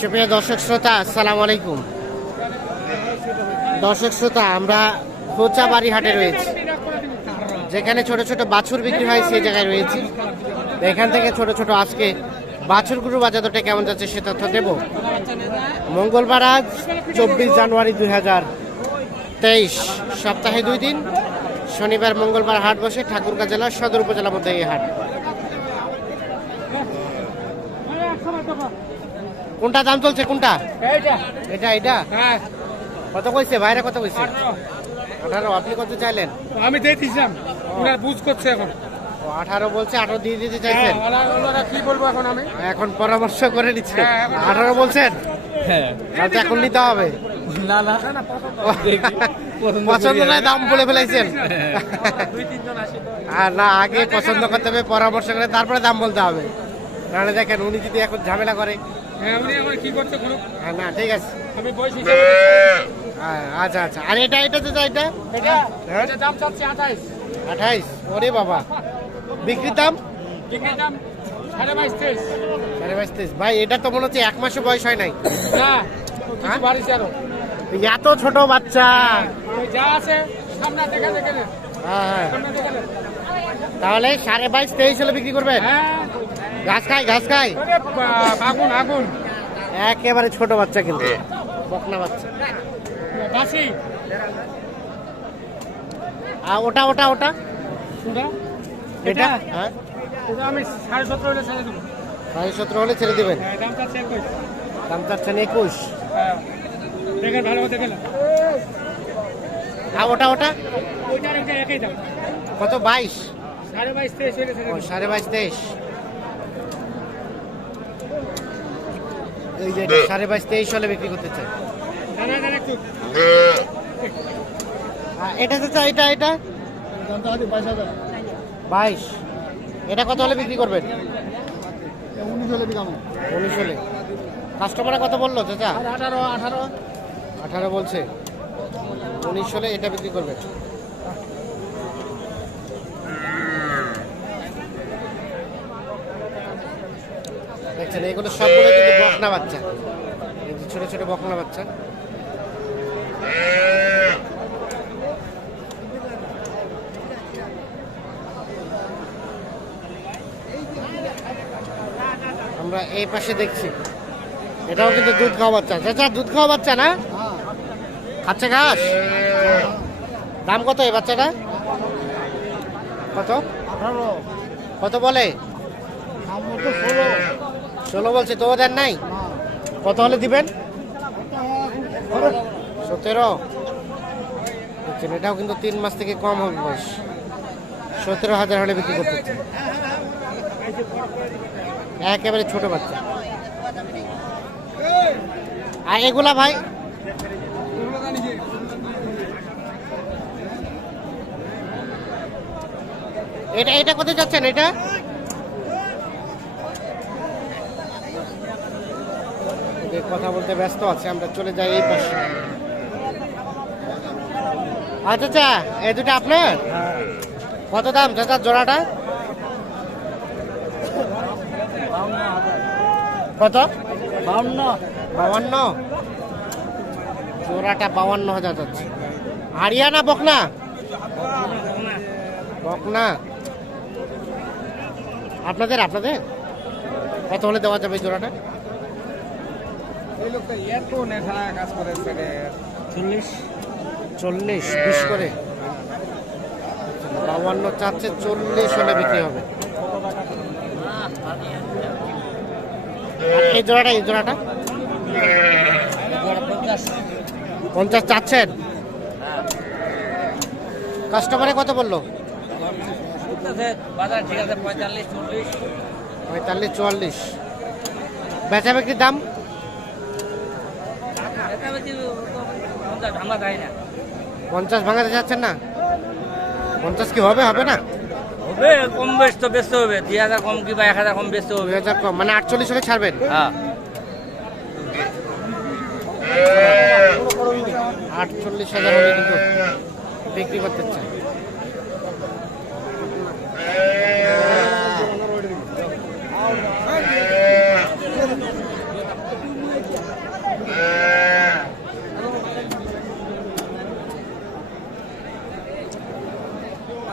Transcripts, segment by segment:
সুপ্রিয় দর্শক শ্রোতা, আসসালামু আলাইকুম। দর্শক শ্রোতা, আমরা খোঁচাবাড়ি হাটে রয়েছি। যেখানে ছোট ছোট বাছুর বিক্রি হয়, সেই জায়গায় রয়েছি। এখান থেকে ছোট ছোট আজকে বাছুরগুলো বাজার দরটা কেমন যাচ্ছে, সে তথ্য দেব। মঙ্গলবার আজ, চব্বিশ জানুয়ারি দুই হাজার তেইশ, সপ্তাহে দুই দিন। শনিবার, মঙ্গলবার হাট বসে, ঠাকুরগাঁ জেলার সদর উপজেলার মধ্যে এই হাট। কোনটা দাম চলছে কোনটা? এটা এটা? হ্যাঁ। কত কইছে বাইরে কত কইছে? আঠারো। আপনি কত চাইলেন? আমি দিয়ে দিয়েছিলাম ওনার বুঝ করছে এখন। ও আঠারো বলছে আঠারো দিয়ে দিতে চাইছেন? হ্যাঁ, কি বলব এখন আমি? এখন পরামর্শ করে নিচ্ছে। হ্যাঁ, আঠারো বলছেন? হ্যাঁ। এখন নিতে হবে। না না। পছন্দ নয় দাম বলে ফেলাইছেন। আর না আগে পছন্দ করতে হবে পরামর্শ করে তারপরে দাম বলতে হবে। নাহলে দেখেন উনি যদি এখন ঝামেলা করে। হ্যাঁ উনি এখন কি করছে কোনো হ্যাঁ, না ঠিক আছে। আমি বয়সী হ্যাঁ, আচ্ছা আচ্ছা। আর এটা এটা যেটা এটা? এটা? এটা দাম চাচ্ছে আঠাইশ। আঠাইশ? ওরে বাবা। বিক্রির দাম? বিক্রির দাম সাড়ে বাইশ তেইশ। সাড়ে বাইশ তেইশ। ভাই এটা তো মনে হচ্ছে এক মাসও বয়স হয় নাই। না হ্যাঁ? বাড়িছে আরও। এত ছোট বাচ্চা। যা আছে সামনে দেখে দেখে হ্যাঁ হ্যাঁ। তাহলে সাড়ে বাইশ তেইশ হলে বিক্রি করবেন? হ্যাঁ। ঘাস খাই ঘাস খাই আগুন আগুন। একেবারে ছোট বাচ্চা কিন্তু। বকনা বাচ্চা। বাসি আর ওটা ওটা ওটা। এটা? হ্যাঁ। এটা আমি সাড়ে সতেরো হলে ছেড়ে দেবো। সাড়ে সতেরো হলে ছেড়ে দিবেন? হ্যাঁ দাম চাচ্ছে একুশ। দাম চাচ্ছেন একুশ। হ্যাঁ। দেখেন ভালো দেখেন। আর ওটা ওটা? ওইটা একই দাম। কত? বাইশ। সাড়ে বাইশ তেইশ সাড়ে বাইশ তেইশ। এই যে এটা সাড়ে বাইশ তেইশ হলে বিক্রি করতে চাই। আর এটা চাচা এটা এটা? বাইশ। এটা কত হলে বিক্রি করবেন? উনিশ হলে উনিশ হলে। কাস্টমারে কত বলল চাচা? আঠারো আঠারো। আঠারো বলছে। উনিশ হলে এটা বিক্রি করবে দেখছেন এগুলো সবগুলো কিন্তু বকনা বাচ্চা। এই যে ছোট ছোট বকনা বাচ্চা। আমরা এই পাশে দেখছি। এটাও কিন্তু দুধ খাওয়া বাচ্চা। চাচা, দুধ খাওয়া বাচ্চা না? খাচ্ছে ঘাস? দাম কত এই বাচ্চাটা? কত? কত বলে? ষোলো। ষোলো বলছে, তো দেন নাই? কত হলে দিবেন? সতেরো। দেখছেন এটাও কিন্তু তিন মাস থেকে কম হবে বয়স। সতেরো হাজার হলে বিক্রি করতে। একেবারে ছোট বাচ্চা। আর এগুলা ভাই? এটা এটা কোথায় যাচ্ছেন, এটা? কথা বলতে ব্যস্ত আছে, আমরা চলে যাই এই পাশে। আচ্ছা আচ্ছা এই দুটো আপনার? কত দাম চাচা জোড়াটা? কত? বাউন্ন। জোড়াটা বাউান্ন হাজার যাচ্ছে। হারিয়ানা বকনা? বকনা। আপনাদের আপনাদের? কত হলে দেওয়া যাবে জোড়াটা? এই লোকটা চল্লিশ করে। বাউান্ন চাচ্ছে, চল্লিশ হলে বিক্রি হবে। এই জোড়াটা এই জোড়াটা। পঞ্চাশ চাচ্ছেন? কাস্টমারে কত বলল? পঁয়তাল্লিশ, চুয়াল্লিশ। বেচা বিক্রির দাম? পঞ্চাশ ভাঙাতে যাচ্ছেন না? পঞ্চাশ কি হবে হবে না? হবে কম বেশ তো বেচতে হবে। দুই হাজার কম কি বা এক হাজার কম বেচতে দুই হবে হাজার কম মানে আটচল্লিশ হলে ছাড়বেন? হ্যাঁ। আটচল্লিশ হাজার হলে কিন্তু বিক্রি করতে চাই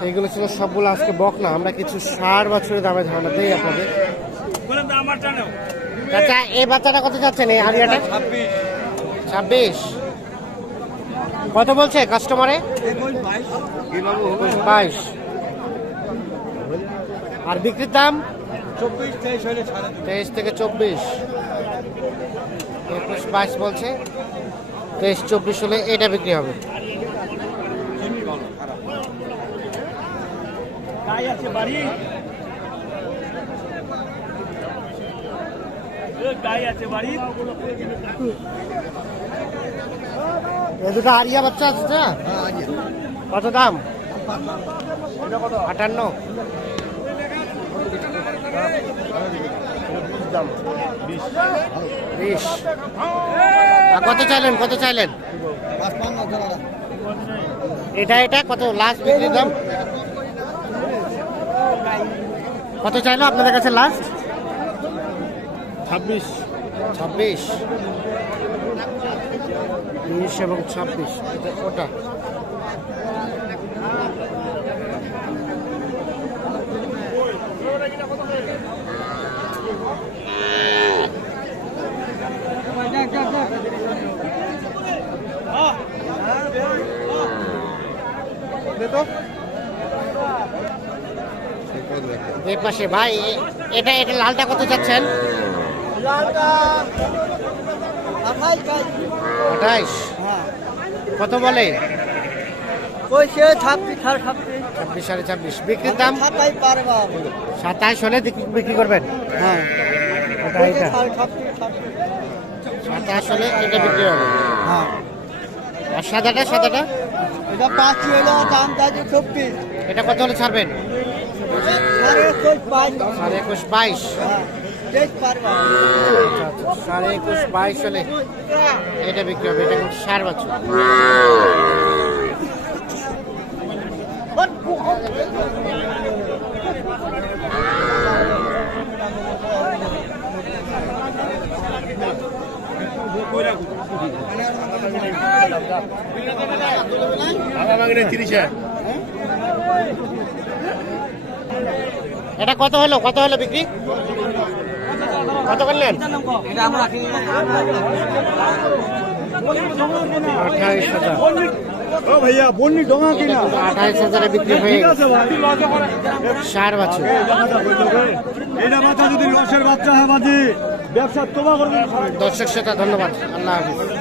এগুলো ছিল সবগুলো আজকে বক না আমরা কিছু ষাট বছরের দামে ধারণা দিই আপনাদের আচ্ছা এই বাচ্চাটা কত যাচ্ছেন এই হারিয়াটা ছাব্বিশ। কত বলছে কাস্টমারে? বাইশ। আর বিক্রির দাম? তেইশ থেকে চব্বিশ। একুশ বাইশ বলছে। তেইশ চব্বিশ হলে এটা বিক্রি হবে। দুটো আরিয়া বাচ্চা আছে কত দাম? আটান্ন। বিশ। কত চাইলেন? কত চাইলেন? এটা এটা, কত? লাস্ট বিক্রির দাম? কত চাইলো আপনাদের কাছে লাস্ট ছাব্বিশ। ছাব্বিশ। উনিশ এবং ছাব্বিশ। ওটা এই পাশে। ভাই এটা এটা লালটা কত যাচ্ছেন আঠাইশ। কত বলে? ছাব্বিশ সাড়ে ছাব্বিশ। বিক্রির দাম? সাতাই সাতাইশ হলে বিক্রি- বিক্রি করবেন? হ্যাঁ সাতাশ হলে এটা বিক্রি হবে। হ্যাঁ আর সাদাটা সাদাটা? এটা পাঁচ হলো দাম চব্বিশ। এটা কত হলে ছাড়বেন? সাড়ে একুশ বাইশ। সাড়ে একুশ বাইশ। হলে এটা বিক্রি হবে এটা কিন্তু সার বছর। এটা কত হলো? কত হলো বিক্রি? কত করলেন? আঠাইশ হাজার আঠাইশ হাজারে বিক্রি হয়ে বছর। এটা বাচ্চা যদি লসের বাচ্চা হয় বাজি ব্যবসা দর্শক শ্রোতা ধন্যবাদ। আল্লাহ হাফিজ।